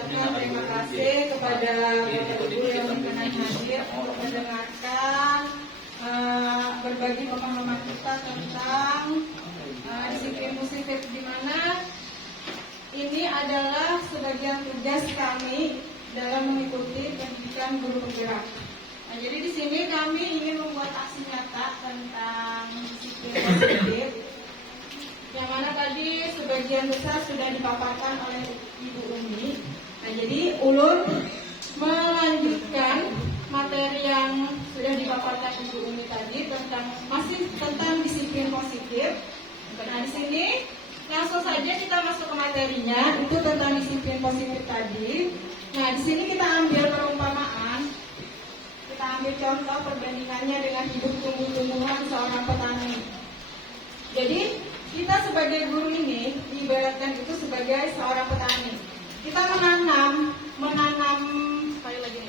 mengucapkan terima kasih kepada Bapak Ibu yang berkenan hadir untuk mendengarkan berbagi pemahaman kita tentang disiplin positif, di mana ini adalah sebagian tugas kami dalam mengikuti pendidikan guru penggerak. Nah, jadi di sini kami ingin membuat aksi nyata tentang disiplin positif, yang mana tadi sebagian besar sudah dipaparkan oleh Ibu Umi. Nah, jadi ulun melanjutkan materi yang sudah dipaparkan Ibu Umi tadi masih tentang disiplin positif. Nah, di sini langsung saja kita masuk ke materinya, itu tentang disiplin positif tadi. Nah, di sini kita ambil perumpamaan, kita ambil contoh perbandingannya dengan hidup tumbuh-tumbuhan seorang petani. Jadi kita sebagai guru ini diibaratkan itu sebagai seorang petani. Kita menanam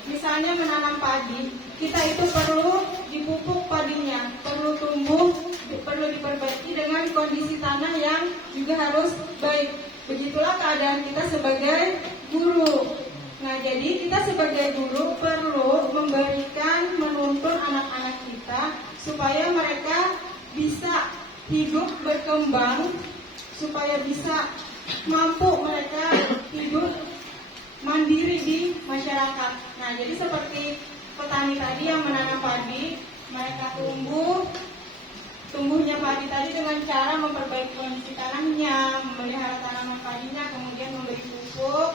misalnya menanam padi, kita itu perlu dipupuk padinya, perlu tumbuh, perlu diperbaiki dengan kondisi tanah yang juga harus baik. Begitulah keadaan kita sebagai guru. Nah, jadi kita sebagai guru perlu menuntun anak-anak kita supaya mereka bisa hidup berkembang, supaya bisa mampu mereka hidup mandiri di masyarakat. Nah, jadi seperti petani tadi yang menanam padi, mereka tumbuhnya padi tadi dengan cara memperbaiki kondisi tanahnya, memelihara tanaman padinya, kemudian memberi pupuk,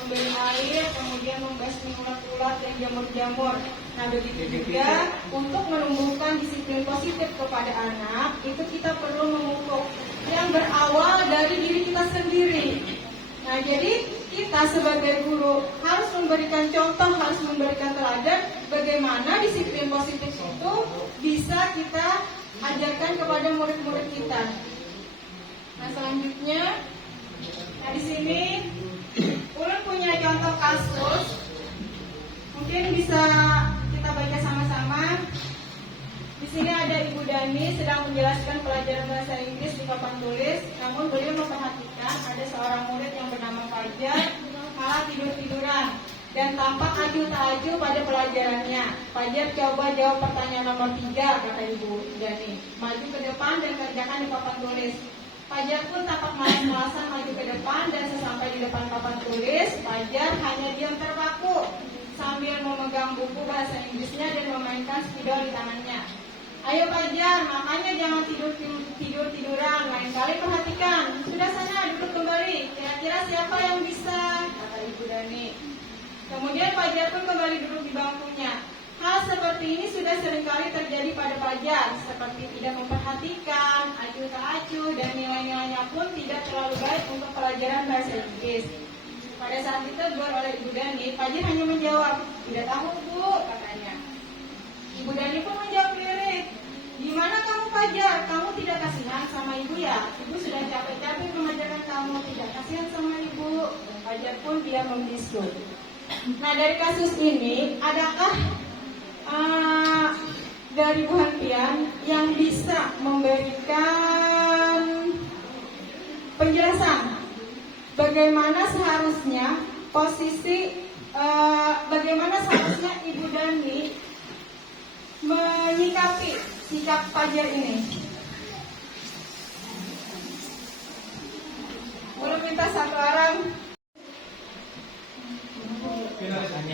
memberi air, kemudian membasmi ulat-ulat dan jamur-jamur. Nah, begitu juga untuk menumbuhkan disiplin positif kepada anak, itu kita perlu memupuk yang berawal dari diri kita sendiri. Nah, jadi kita sebagai guru harus memberikan contoh, harus memberikan teladan bagaimana disiplin positif itu bisa kita ajarkan kepada murid-murid kita. Nah, selanjutnya, di sini ulun punya contoh kasus, mungkin bisa kita baca sama-sama. Di sini ada Ibu Dani sedang menjelaskan pelajaran bahasa Inggris di papan tulis, namun beliau memperhatikan ada seorang murid yang bernama Fajar malah tidur-tiduran dan tampak acuh tak acuh pada pelajarannya. Fajar coba jawab pertanyaan nomor 3, kata Ibu Dani. Maju ke depan dan kerjakan di papan tulis. Fajar pun tampak malas-malasan maju ke depan, dan sesampai di depan papan tulis, Fajar hanya diam terpaku sambil memegang buku bahasa Inggrisnya dan memainkan spidol di tangannya. Ayo Fajar, makanya jangan tidur-tiduran, lain kali perhatikan. Sudah sana, duduk kembali. Kira-kira siapa yang bisa? Kata Ibu Dani. Kemudian Fajar pun kembali duduk di bangkunya. Hal seperti ini sudah seringkali terjadi pada Fajar, seperti tidak memperhatikan, acuh tak acuh, dan nilai-nilainya pun tidak terlalu baik untuk pelajaran bahasa Inggris. Pada saat ditegur oleh Ibu Dani, Fajar hanya menjawab, "Tidak tahu Bu," katanya. Ibu Dani pun menjawab lirik, "Gimana kamu Fajar? Kamu tidak kasihan sama ibu ya? Ibu sudah capek-capek mengajarkan kamu, tidak kasihan sama ibu." Dan Fajar pun diam membisu. Nah, dari kasus ini, adakah dari Bu Hantian yang bisa memberikan penjelasan bagaimana seharusnya bagaimana seharusnya Ibu Dani menyikapi sikap Fajar ini? Boleh minta satu orang.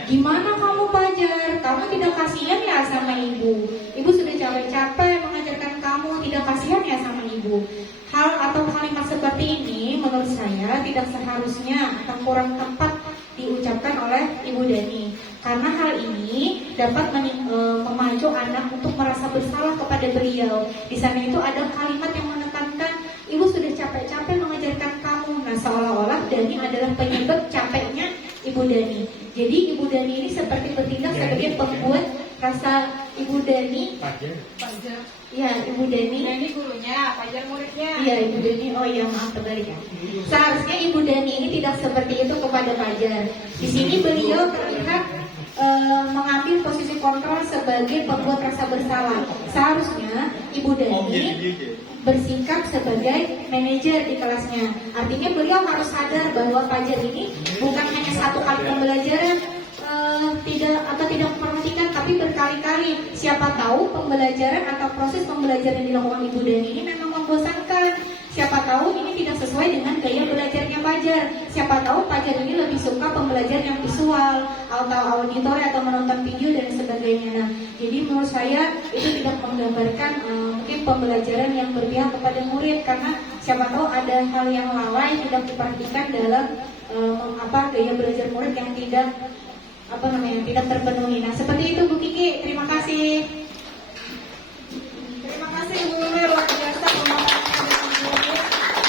Gimana kamu Fajar? Kamu tidak kasihan ya sama ibu? Ibu sudah capek-capek mengajarkan kamu, tidak kasihan ya sama ibu? Hal atau kalimat seperti ini menurut saya tidak seharusnya atau kurang tepat diucapkan oleh Ibu Dani, karena hal ini dapat memacu anak untuk merasa bersalah kepada beliau. Di sana itu ada kalimat yang menekankan, ibu sudah capek-capek mengajarkan kamu. Nah, seolah-olah Dani adalah penyebab capeknya Ibu Dani. Jadi Ibu Dani ini seperti bertindak sebagai pembuat rasa Ibu Dani. Fajar. Ya, Ibu Dani. Dani gurunya, Fajar muridnya. Iya, Ibu Dani. Oh iya, maaf terbalik ya. Seharusnya Ibu Dani ini tidak seperti itu kepada Fajar. Di sini beliau terlihat mengambil posisi kontrol sebagai pembuat rasa bersalah. Seharusnya Ibu Dani bersikap sebagai manajer di kelasnya. Artinya beliau harus sadar bahwa Fajar ini bukan hanya pembelajaran atau proses pembelajaran yang dilakukan Ibu Dani ini memang membosankan. Siapa tahu ini tidak sesuai dengan gaya belajarnya Fajar. Siapa tahu Fajar ini lebih suka pembelajaran yang visual atau auditori atau menonton video dan sebagainya. Nah, jadi menurut saya itu tidak menggambarkan mungkin pembelajaran yang berpihak kepada murid, karena siapa tahu ada hal yang lalai tidak diperhatikan dalam gaya belajar murid yang tidak tidak terpenuhi. Nah, seperti itu Bu Kiki. Terima kasih. Terima kasih Ibu Nur, luar biasa pemaparannya dengan murid.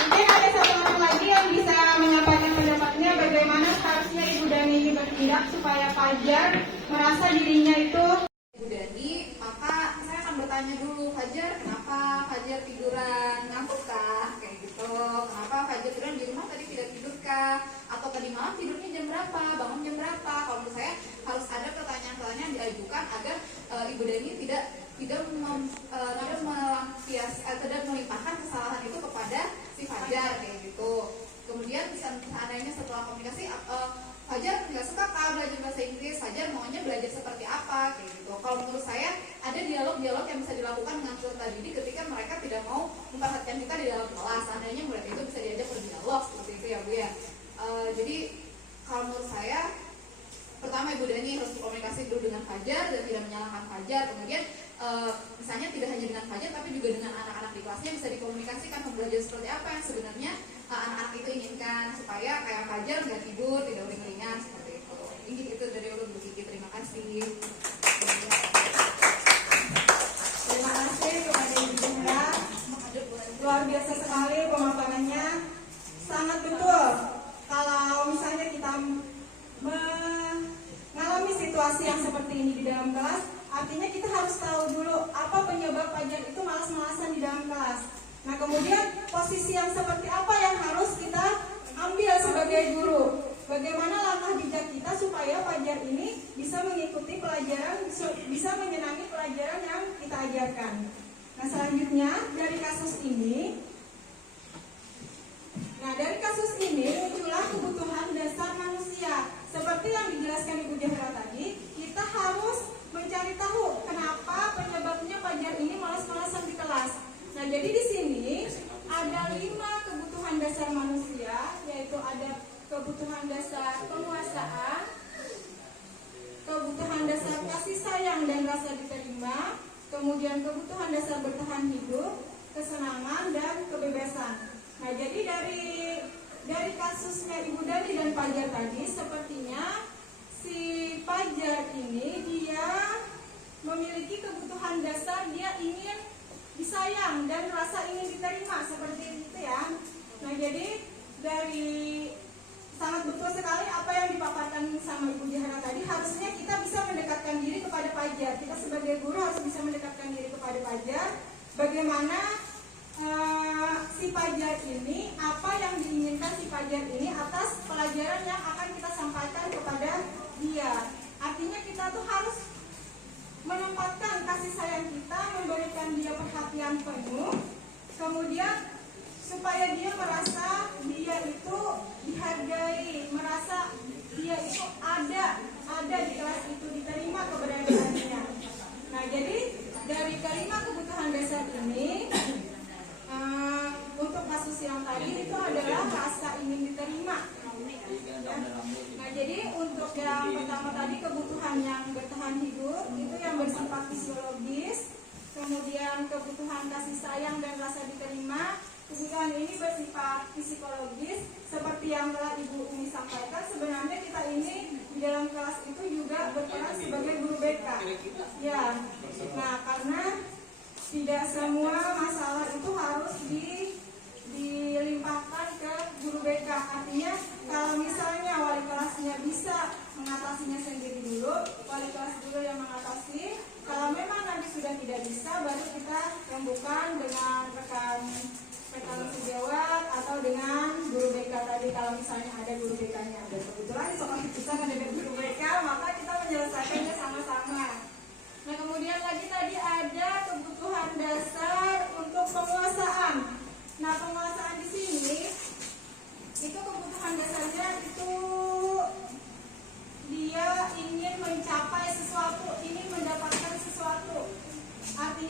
Mungkin ada satu orang lagi yang bisa menyampaikan pendapatnya bagaimana seharusnya Ibu Dani ini bertindak supaya Fajar merasa dirinya itu. Ibu Dani, maka saya akan bertanya dulu, Fajar, kenapa Fajar tiduran? Ngantuk kah? Kayak gitu. Kenapa Fajar tiduran di rumah tadi tidak tidur kah? Atau tadi malam tidurnya jam berapa? Bangun jam berapa? Kalau menurut saya harus ada pertanyaan-pertanyaan yang diajukan agar Ibu Dani tidak melimpahkan kesalahan itu kepada si Fajar kayak gitu. Kemudian seandainya setelah komunikasi Fajar nggak suka belajar bahasa Inggris, Fajar maunya belajar seperti apa kayak gitu. Kalau menurut saya ada dialog-dialog yang bisa dilakukan dengan peserta didik ketika mereka tidak mau memperhatikan kita di dalam kelas. Seandainya murid itu bisa diajak berdialog seperti itu ya Bu ya. Jadi kalau menurut saya pertama Ibu Dani harus berkomunikasi dulu dengan Fajar dan tidak menyalahkan Fajar. Kemudian misalnya tidak hanya dengan Fajar tapi juga dengan anak-anak di kelasnya bisa dikomunikasikan pembelajaran seperti apa yang sebenarnya anak-anak itu inginkan supaya kayak Fajar nggak tidur, tidak uring-uringan seperti itu. Ini itu dari Bu Kiki. Terima kasih. Terima kasih kepada Ibu Zahra. Luar biasa sekali pemaparannya. Sangat betul. Kalau misalnya kita mengalami situasi yang seperti ini di dalam kelas, artinya kita harus tahu dulu apa penyebab Fajar itu malas-malasan di dalam kelas. Nah, kemudian posisi yang seperti apa yang harus kita ambil sebagai guru? Bagaimana langkah bijak kita supaya Fajar ini bisa mengikuti pelajaran, bisa menyenangi pelajaran yang kita ajarkan. Nah, selanjutnya dari kasus ini muncullah kebutuhan dasar manusia. Seperti yang dijelaskan Ibu Zahra tadi, kita harus mencari tahu kenapa penyebabnya Fajar ini malas-malasan di kelas. Nah, jadi di sini ada 5 kebutuhan dasar manusia, yaitu ada kebutuhan dasar penguasaan, kebutuhan dasar kasih sayang dan rasa diterima, kemudian kebutuhan dasar bertahan hidup, kesenangan dan kebebasan. Nah, jadi dari kasusnya Ibu Dani dan Fajar tadi, sepertinya si Fajar ini dia memiliki kebutuhan dasar, dia ingin disayang dan rasa ingin diterima seperti itu ya. Nah, jadi dari sangat betul sekali apa yang dipaparkan sama Ibu Zahra tadi, harusnya kita bisa mendekatkan diri kepada Fajar. Kita sebagai guru harus bisa mendekatkan diri kepada Fajar. Bagaimana si Fajar ini, apa yang diinginkan si Fajar ini atas pelajaran yang akan kita sampaikan kepada dia. Artinya kita tuh harus menempatkan kasih sayang kita, memberikan dia perhatian penuh, kemudian supaya dia merasa dia itu dihargai, merasa dia itu ada di kelas itu, diterima keberadaannya. Nah, jadi dari kelima kebutuhan dasar ini, untuk kasus yang tadi itu adalah rasa ingin diterima. Ya. Nah, jadi untuk yang pertama tadi kebutuhan yang bertahan hidup itu yang bersifat fisiologis, kemudian kebutuhan kasih sayang dan rasa diterima, kebutuhan ini bersifat psikologis. Seperti yang telah Ibu Umi sampaikan, sebenarnya kita ini di dalam kelas itu juga berperan sebagai guru BK. Ya, nah karena tidak semua masalah itu harus dilimpahkan ke guru BK. Artinya kalau misalnya wali kelasnya bisa mengatasinya sendiri dulu, wali kelas dulu yang mengatasi. Kalau memang nanti sudah tidak bisa, baru kita rembukan dengan rekan sejawat atau dengan guru BK tadi. Kalau misalnya ada guru BK-nya, ada kebetulan soal bisa mendekat guru BK, maka kita menyelesaikannya sama-sama. Nah, kemudian lagi tadi ada kebutuhan dasar untuk penguasaan. Nah, penguasaan di sini itu kebutuhan dasarnya itu dia ingin mencapai sesuatu, ingin mendapatkan sesuatu. Artinya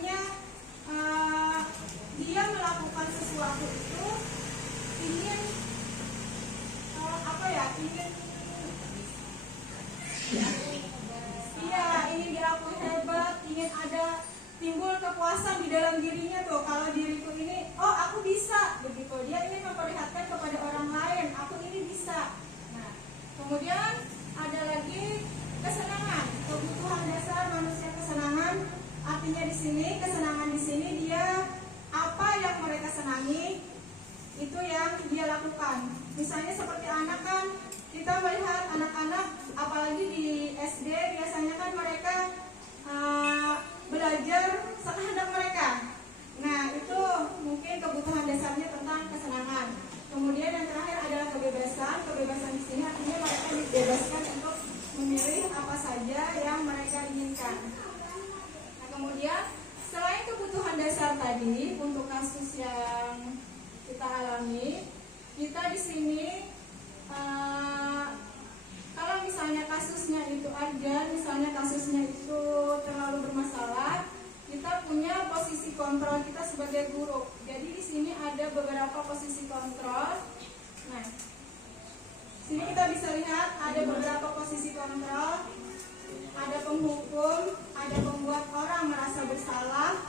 kepuasan di dalam dirinya tuh. Kalau diriku ini, oh aku bisa begitu. Dia ingin memperlihatkan kepada orang lain, aku ini bisa. Nah, kemudian ada lagi kesenangan, kebutuhan dasar manusia kesenangan. Artinya di sini kesenangan di sini dia apa yang mereka senangi itu yang dia lakukan. Misalnya seperti anak kan, kita melihat anak-anak apalagi di SD biasanya kan mereka belajar sekehendak mereka. Nah itu mungkin kebutuhan dasarnya tentang kesenangan. Kemudian yang terakhir adalah kebebasan. Kebebasan di sini artinya mereka dibebaskan untuk memilih apa saja yang mereka inginkan. Nah kemudian selain kebutuhan dasar tadi untuk kasus yang kita alami, kita di sini kalau misalnya kasusnya itu urgent, misalnya kasusnya itu terlalu bermasalah, kita punya posisi kontrol kita sebagai guru. Jadi di sini ada beberapa posisi kontrol. Nah, sini kita bisa lihat ada beberapa posisi kontrol. Ada penghukum, ada pembuat orang merasa bersalah,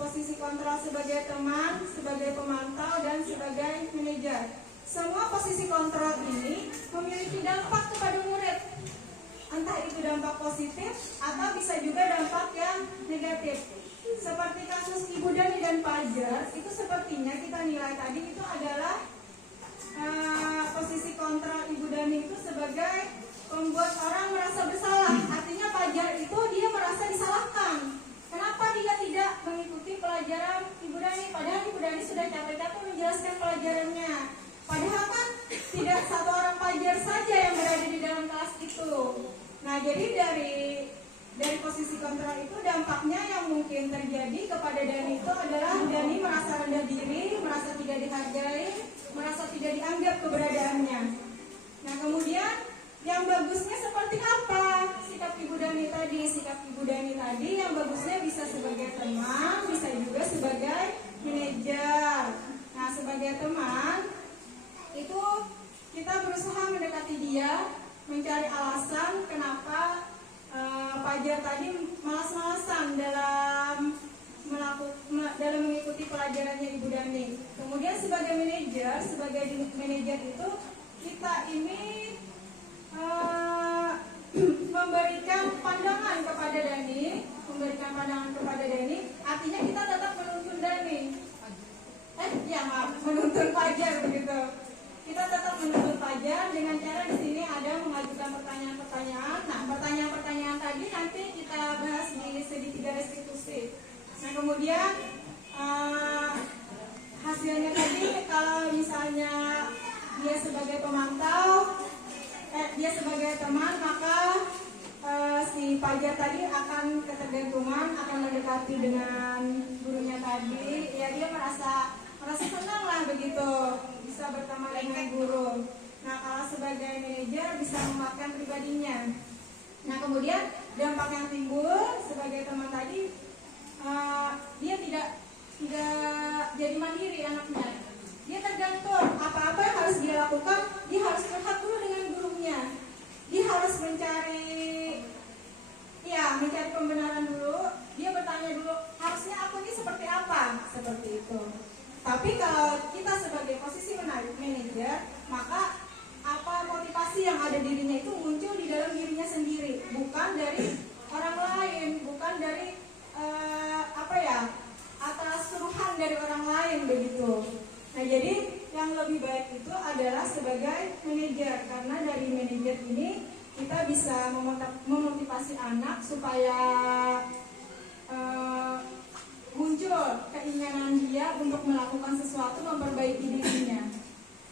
posisi kontrol sebagai teman, sebagai pemantau, dan sebagai manajer. Semua posisi kontrol ini memiliki dampak kepada murid. Entah itu dampak positif atau bisa juga dampak yang negatif. Seperti kasus Ibu Dani dan Fajar, itu sepertinya kita nilai tadi itu adalah posisi kontrol Ibu Dani itu sebagai membuat orang merasa bersalah. Artinya Fajar itu dia merasa disalahkan. Kenapa dia tidak mengikuti pelajaran Ibu Dani? Padahal Ibu Dani sudah capek-capek menjelaskan pelajarannya. Padahal kan tidak satu orang Fajar saja yang berada di dalam kelas itu. Nah, jadi dari posisi kontrol itu dampaknya yang mungkin terjadi kepada Dani itu adalah Dani merasa rendah diri, merasa tidak dihargai, merasa tidak dianggap keberadaannya. Nah, kemudian yang bagusnya seperti apa sikap Ibu Dani tadi? Sikap Ibu Dani tadi yang bagusnya bisa sebagai teman, bisa juga sebagai manajer. Nah, sebagai teman itu kita berusaha mendekati dia, mencari alasan kenapa Fajar tadi malas-malasan dalam mengikuti pelajarannya Ibu Dani. Kemudian sebagai manajer itu kita ini memberikan pandangan kepada Dani, artinya kita tetap menuntun Dani. Menuntun Fajar begitu. Kita tetap menuntun Fajar dengan cara di sini ada mengajukan pertanyaan-pertanyaan. Nah, pertanyaan-pertanyaan tadi nanti kita bahas di sedi 3 restitusi. Nah, kemudian hasilnya tadi kalau misalnya dia sebagai pemantau, dia sebagai teman, maka si Fajar tadi akan ketergantungan, akan mendekati dengan gurunya tadi. Ya dia merasa senang lah begitu, bisa berteman dengan guru. Nah, kalau sebagai manajer bisa memakan pribadinya. Nah, kemudian dampak yang timbul sebagai teman tadi, dia tidak jadi mandiri anaknya. Dia tergantung, apa-apa yang harus dia lakukan, dia harus curhat dulu dengan gurunya. Dia harus mencari pembenaran dulu. Dia bertanya dulu, harusnya aku ini seperti apa? Seperti itu. Tapi kalau kita sebagai posisi manajer, maka apa motivasi yang ada dirinya itu muncul di dalam dirinya sendiri, bukan dari orang lain, bukan dari atas suruhan dari orang lain begitu. Nah, jadi yang lebih baik itu adalah sebagai manajer, karena dari manajer ini kita bisa memotivasi anak supaya muncul keinginan dia untuk melakukan sesuatu, memperbaiki dirinya.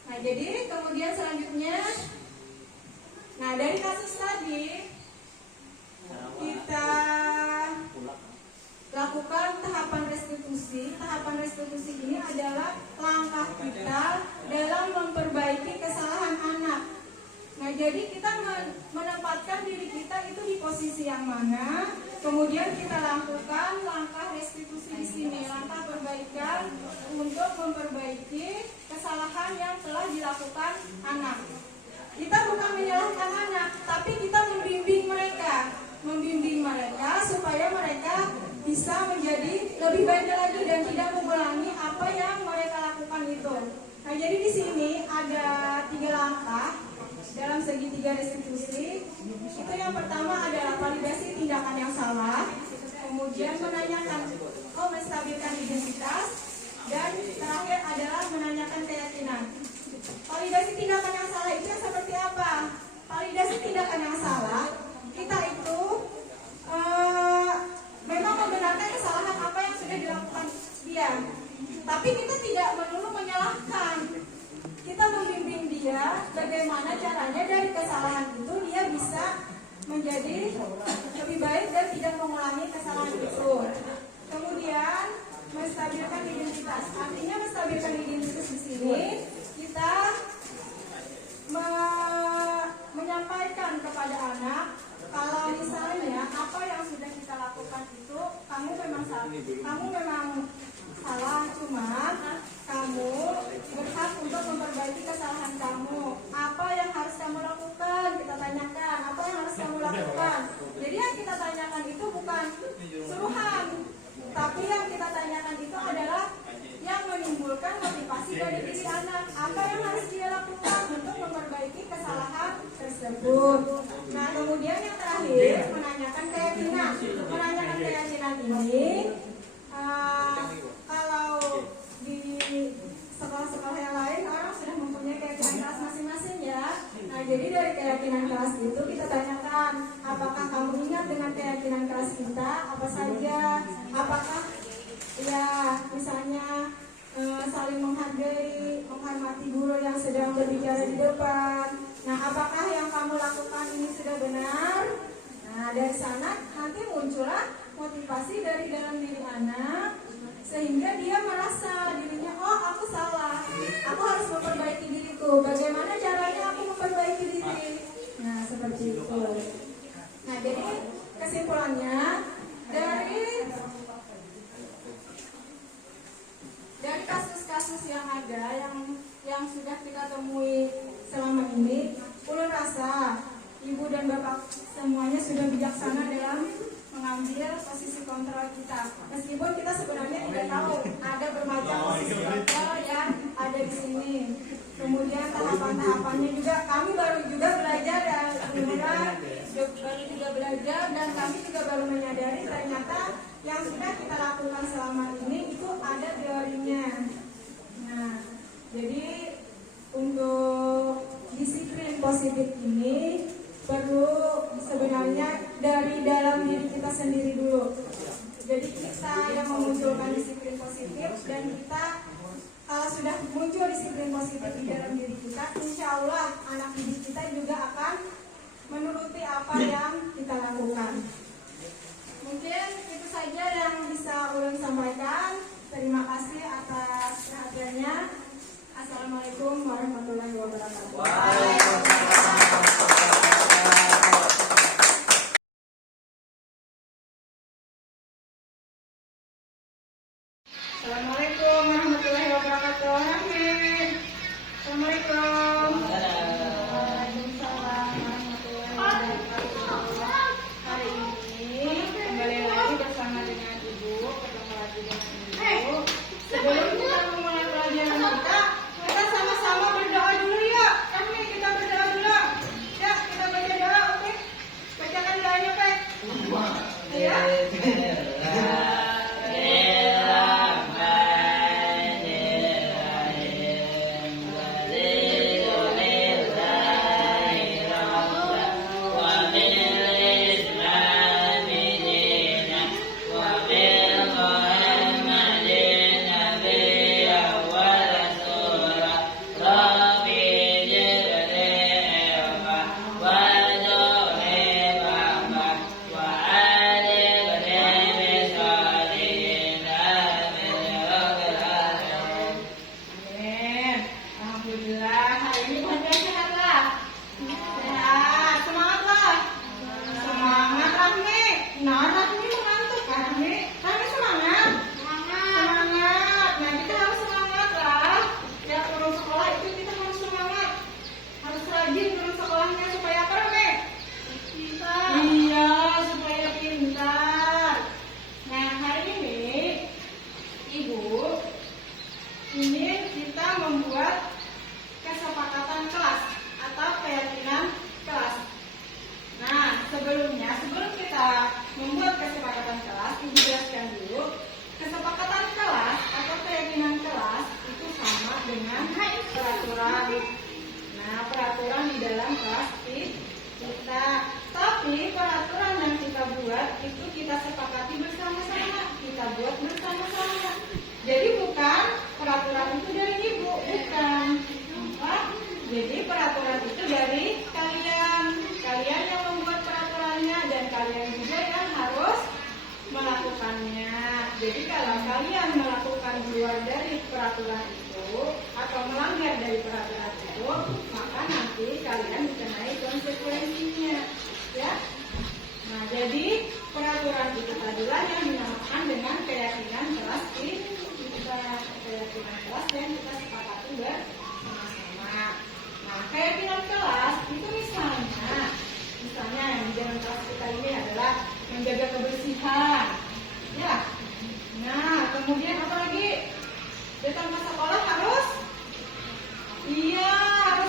Nah, jadi kemudian selanjutnya, nah dari kasus tadi kita lakukan tahapan restitusi. Tahapan restitusi ini adalah langkah kita dalam memperbaiki kesalahan anak. Nah, jadi kita menempatkan diri kita itu di posisi yang mana, kemudian kita lakukan langkah restitusi di sini, langkah perbaikan untuk memperbaiki kesalahan yang telah dilakukan anak. Kita bukan menyalahkan anak, tapi kita membimbing mereka supaya mereka bisa menjadi 3 restitusi. Itu yang pertama adalah validasi tindakan yang salah, kemudian menanyakan menstabilkan identitas, dan terakhir adalah menanyakan keyakinan. Validasi tindakan yang salah itu yang seperti apa? Validasi tindakan yang salah, kita itu memang membenarkan kesalahan apa yang sudah dilakukan dia, tapi kita tidak melulu menyalahkan. Kita membimbing dia bagaimana caranya dari kesalahan itu dia bisa menjadi lebih baik dan tidak mengulangi kesalahan itu. Kemudian menstabilkan identitas. Artinya menstabilkan identitas di sini kita menyampaikan kepada anak kalau misalnya apa yang sudah kita lakukan itu kamu memang salah, cuma kamu berhak untuk memperbaiki kesalahan kamu. Apa yang harus kamu lakukan? Kita tanyakan apa yang harus kamu lakukan. Jadi yang kita tanyakan itu bukan suruhan, tapi yang kita tanyakan itu adalah yang menimbulkan motivasi dari diri anak. Apa yang harus dia lakukan untuk memperbaiki kesalahan tersebut. Nah, kemudian yang terakhir menanyakan keyakinan. Menanyakan keyakinan ini kalau di sekolah-sekolah yang lain orang sudah mempunyai keyakinan keras masing-masing ya. Nah, jadi dari keyakinan keras itu kita tanyakan, apakah kamu ingat dengan keyakinan keras kita apa saja? Apakah ya misalnya saling menghargai, menghormati guru yang sedang berbicara di depan. Nah, apakah yang kamu lakukan ini sudah benar? Nah, dari sana nanti muncullah motivasi dari dalam diri anak, sehingga dia merasa dirinya, oh aku salah, aku harus memperbaiki diriku. Bagaimana caranya aku memperbaiki diri? Nah, seperti itu. Nah, jadi kesimpulannya dari kasus-kasus yang ada yang sudah kita temui selama ini, ulun rasa ibu dan bapak semuanya sudah bijaksana dalam mengambil posisi kontrol kita. Meskipun kita sebenarnya tidak tahu ada bermacam posisi kontrol yang ada di sini. Kemudian tahapan-tahapannya juga kami baru juga belajar ya, baru juga belajar dan kami juga baru menyadari ternyata yang sudah kita lakukan selama ini itu ada teorinya. Nah, jadi untuk disiplin positif ini perlu sebenarnya dari dalam diri kita sendiri dulu. Jadi kita yang memunculkan disiplin positif, dan kita kalau sudah muncul disiplin positif di dalam diri kita, insya Allah anak didik kita juga akan menuruti apa yang kita lakukan. Mungkin itu saja yang bisa ulun sampaikan. Terima kasih atas perhatiannya. Assalamualaikum warahmatullahi wabarakatuh. Assalamualaikum warahmatullahi wabarakatuh. Assalamualaikum. Waalaikumsalam warahmatullahi wabarakatuh. sebelum kita membuat kesepakatan kelas, Ibu jelaskan dulu. Kesepakatan kelas atau keyakinan kelas itu sama dengan peraturan. Nah, peraturan di dalam kelas kita. Tapi peraturan yang kita buat itu kita sepakati bersama-sama, kita buat bersama-sama. Jadi bukan peraturan itu dari Ibu, bukan. Jadi peraturan itu dari kalian. Kalian yang membuat peraturannya dan kalian juga yang harus melakukannya. Jadi kalau kalian melakukan di luar dari peraturan itu atau melanggar dari peraturan itu, maka nanti kalian dikenai konsekuensinya, ya. Nah, jadi peraturan itu tadilah yang dinamakan dengan keyakinan kelas kita, keyakinan kelas yang kita sepakati bersama-sama. Nah, keyakinan kelas itu misalnya yang di dalam kelas kita ini adalah menjaga kebersihan, ya. Nah, kemudian apa lagi? Datang ke sekolah harus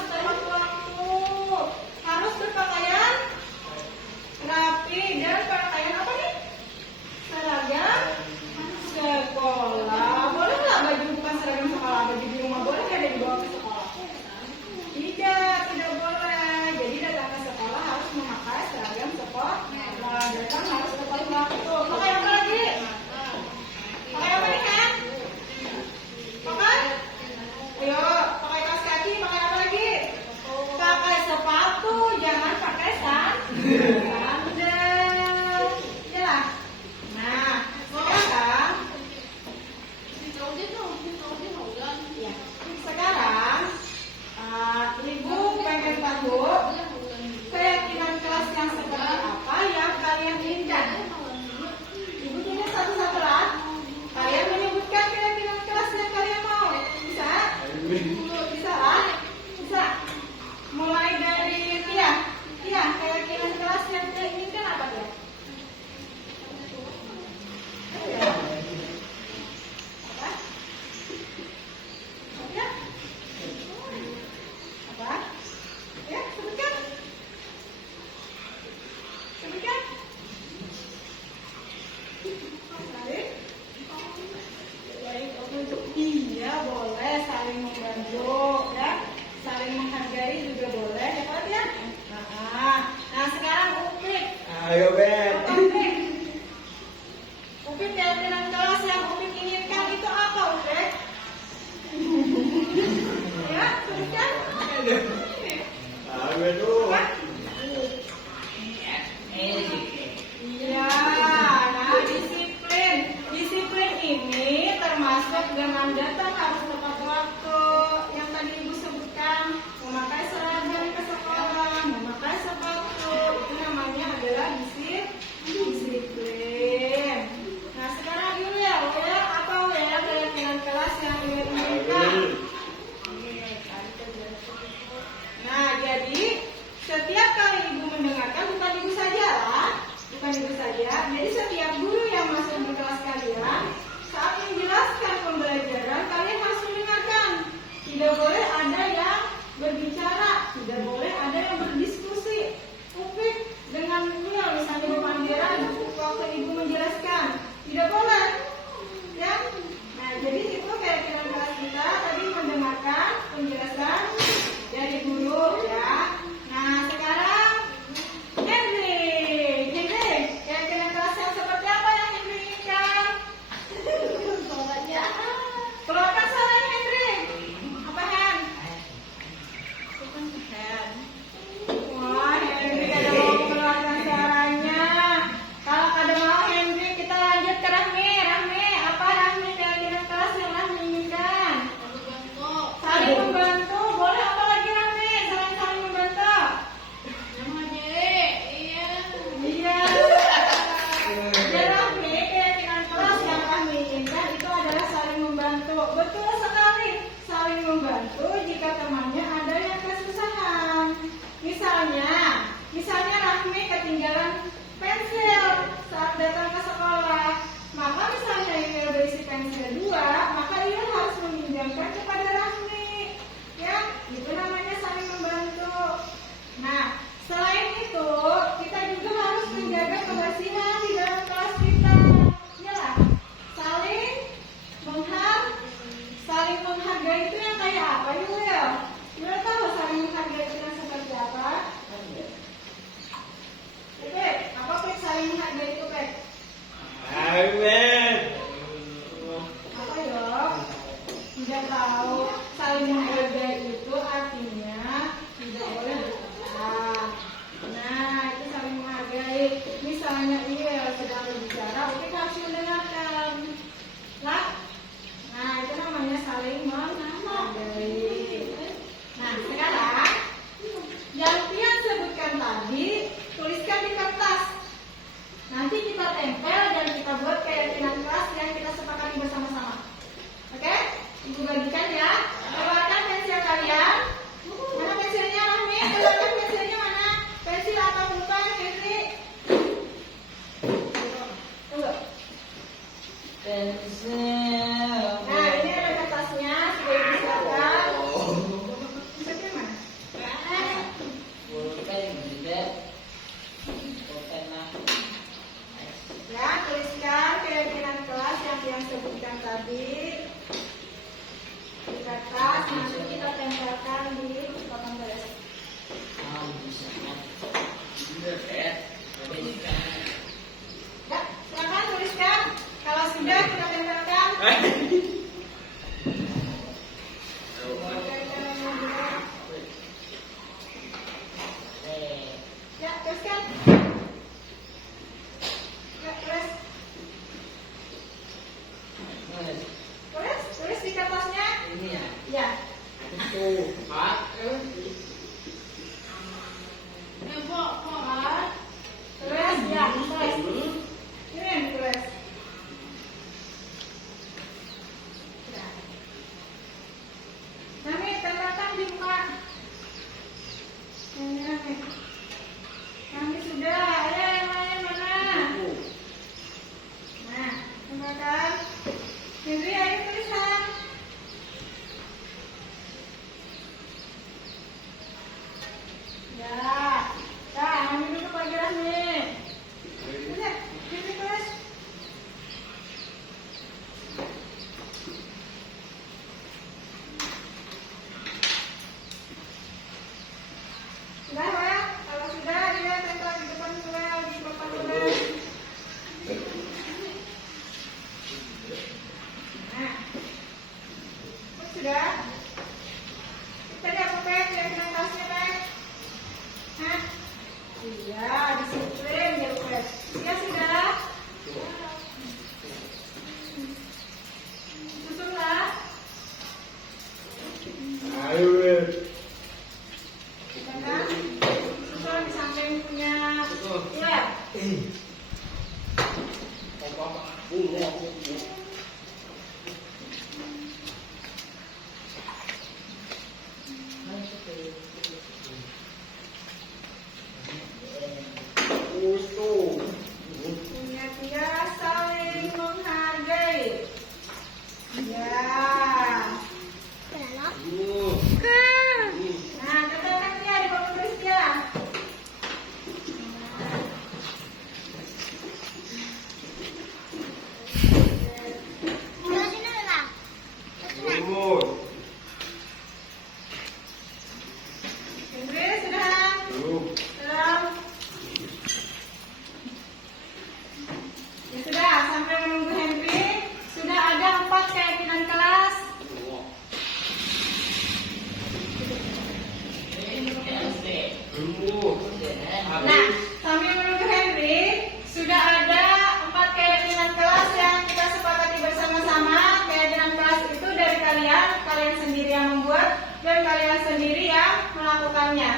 tepat waktu, harus berpakaian rapi dan pakaian apa nih? Seragam sekolah. Boleh nggak baju bukan seragam sekolah, baju di rumah boleh nggak ada dibawa ke sekolah? Tidak boleh. Jadi datang ke sekolah harus memakai seragam sekolah. Datang harus tepat waktu. Pakai apa lagi? Pakai apa nih kan? Pakai? Ayo, pakai kaos kaki. Pakai apa lagi? Pakai sepatu. Jangan pakai sandal. Ya. Nah, sekarang Ibu pengen tahu keyakinan kelas yang seperti apa yang kalian inginkan. Ibu tulis satu-satu lah. Kalian menyebutkan keyakinan kelas yang kalian mau. Bisa? Bisa lah? Bisa. Mulai dari Tia. Tia, keyakinan kelas yang kalian inginkan apa tuh? Apa? Ya? Apa? Ya, sebutkan. Iya, boleh saling membantu, ya. Saling menghargai juga boleh, ya Pak ya. Nah, sekarang Upik. Ayo, Bet. Upik keyakinan kelas yang Upik inginkan itu apa, Upik? Ya, sebutkan. Aduh. Iya, nah disiplin ini termasuk dengan datang harus tepat waktu. Yang tadi Ibu sebutkan, memakai seragam ke sekolah, memakai sepatu, itu namanya adalah disiplin. Nah, sekarang Yulia, apa keyakinan kelas yang inginkan? Nah, jadi setiap kali Ibu mendengarkan, bukan Ibu saja lah, jadi setiap guru yang masuk di kelas kalian saat menjelaskan pembelajaran, kalian harus mendengarkan. Tidak boleh ada yang berbicara, tidak boleh ada yang berdiskusi. Upik dengan misalnya berpandiran waktu Ibu menjelaskan, tidak boleh, ya. Nah, jadi itu keyakinan kelas kita tadi mendengarkan penjelasan dari guru, ya. Nah, sekarang Henry, keyakinan kelas yang seperti apa yang Henry inginkan? Keluarkan suaranya, Henry. Apa, Hen? Wah, Henry ada mau keluarkan suaranya. Kalau ada mau Henry, kita lanjut ke Rahmi. Apa Rahmi keyakinan kelas yang Rahmi inginkan? Saling membantu. Boleh apa lagi Rahmi? Saling membantu. Iya. Ya Rahmi, keyakinan kelas yang Rahmi inginkan itu adalah saling membantu. Betul sekali. Saling membantu jika temannya ada yang kesusahan. Misalnya Rahmi ketinggalan pensil saat datang ke sekolah. Maka misalnya Iyul berisi pensil 2, maka Iyul harus meminjamkan kepada Rahmi. Ya, itu namanya saling membantu. Nah, selain itu kita juga harus Nah, itu saling menghargai. Misalnya ia sedang berbicara, kita harus mendengarkan. Nah, itu namanya saling menghargai. Nah, sekarang yang Pian sebutkan tadi, tuliskan di kertas. Nanti kita tempel dan kita buat keyakinan kelas yang kita sepakati bersama-sama. Oke? Ibu bagikan ya. Keluarkan pensil kalian. Mana pensilnya, Rahmi? Keluarkan pensilnya mana? Pensil atau pulpen, Henry? Tunggu. Pensil. Nah, ini ada kertasnya. Sudah ibu silakan. Pensilnya mana? Pulpen tidak. Pulpen lah. Ya, tuliskan keyakinan kelas yang sebutkan tadi di kertas. Nanti kita tempelkan di papan tulis. Bisa. Ya, silakan tuliskan. Kalau sudah kita tempelkan. Ya, tuliskan. Ya, tulis. Tulis di kertasnya. Ini ya. Ya. Itu. Pak. Tulis, ya, tulis. Ini yang tulis. Nami, tempelkan di muka. Ini Nami. Nami sudah. Ayo yang lain mana? Nah, tempelkan. Henry, ayo tulisan. Ya. Nah, Nami duduk lagi Rahmi. Udah, Henry tulis. Sudah ya? Kalau sudah, dia tempel di depan tulis, di papan tulis. Nah, sudah. Tadi apa Pek? Keyakinan kelasnya Pek? Hah? Iya, disiplin ya Pek. Ya sudah. Susunlah. Kita kan? Susun di samping punya. Ya. Punya dia saling menghargai. Ya. Nah, tempelkan dia di papan tulis dia. Henry, sudah? Belum. Ya sudah, sampai menunggu Henry, sudah ada 4 keyakinan kelas. Nah, sambil menunggu Henry, sudah ada 4 keyakinan kelas yang kita sepakati bersama-sama. Keyakinan kelas itu dari kalian sendiri yang membuat dan kalian sendiri yang melakukannya.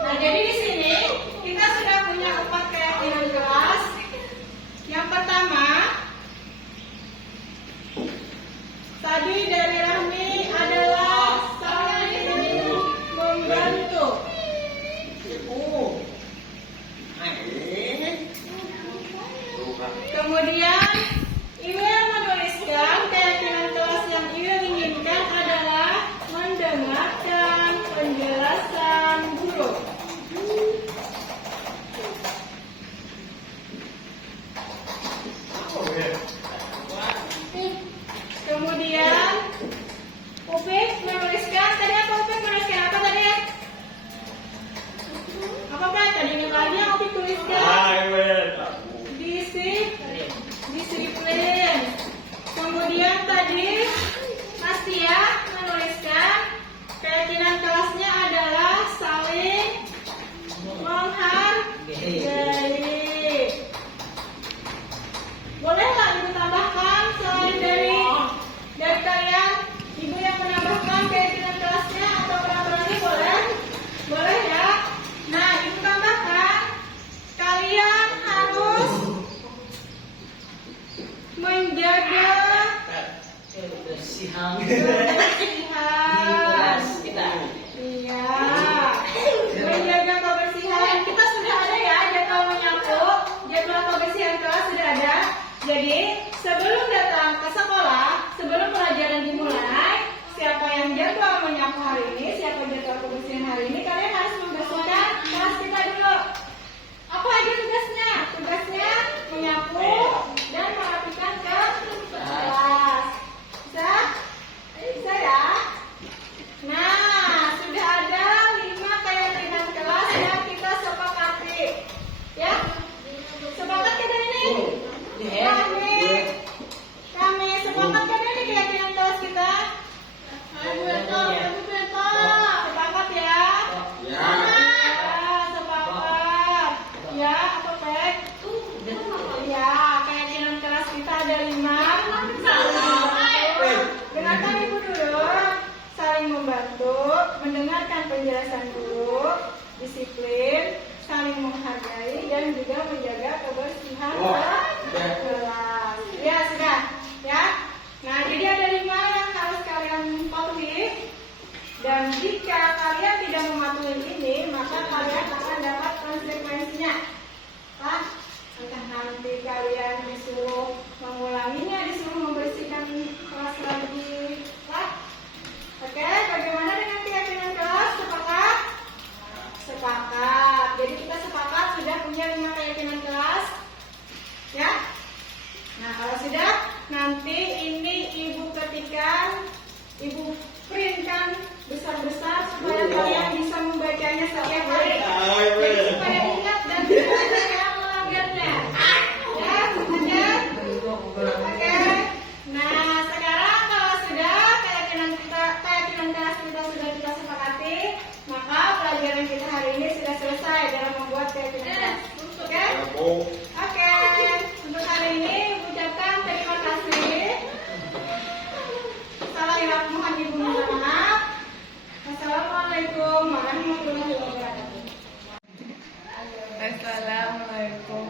Nah, jadi di sini kita sudah punya 4 keyakinan kelas. Yang pertama, tadi dari Rahmi adalah saling membantu. Kemudian Iwel menuliskan keyakinan kelas yang Iwel inginkan adalah mendengarkan penjelasan guru. Jadi sebelum datang ke sekolah, sebelum pelajaran dimulai, siapa yang jadwal menyapu hari ini, siapa jadwal kebersihan hari ini, kalian harus membersihkan kelas kita dulu. Apa aja tugasnya? Tugasnya menyapu dan merapikan ke kelas. Bisa? Bisa ya? Nah, sudah ada 5 keyakinan kelas yang kita sepakati. Ya? Sepakat kita ini? Kami sepakat kan ini keyakinan kelas kita? Ayo betul, sepakat ya? Ya. Sepakat. Ya, apa Pek? Ya, keyakinan kelas kita ada 5. Dengarkan ibu dulu. Saling membantu, mendengarkan penjelasan guru, disiplin, saling menghargai, dan juga menjaga kebersihan kelas. Ya, sudah. Ya. Nah, jadi ada 5 yang harus kalian patuhi. Dan jika kalian tidak mematuhi ini, maka kalian akan dapat konsekuensinya. Entah nanti kalian disuruh mengulanginya, disuruh membersihkan kelas lagi. Oke, bagaimana dengan keyakinan kelas? Sepakat? Sepakat. Jadi kita sepakat sudah punya 5 keyakinan kelas. Ya? Nah, kalau sudah, nanti ini ibu ketikkan, ibu printkan besar-besar supaya kalian bisa membacanya setiap hari. Jadi supaya ingat dan tidak ada yang melanggarnya. Ya, ada? Oke. Nah, sekarang kalau sudah keyakinan kelas kita sudah kita sepakati, maka pelajaran kita hari ini sudah selesai dalam membuat keyakinan kelas. Oke? Oke. Untuk hari ini ucapkan terima kasih. Salah hilaf mohon ibu minta maaf. Wassalamualaikum warahmatullahi wabarakatuh. Assalamualaikum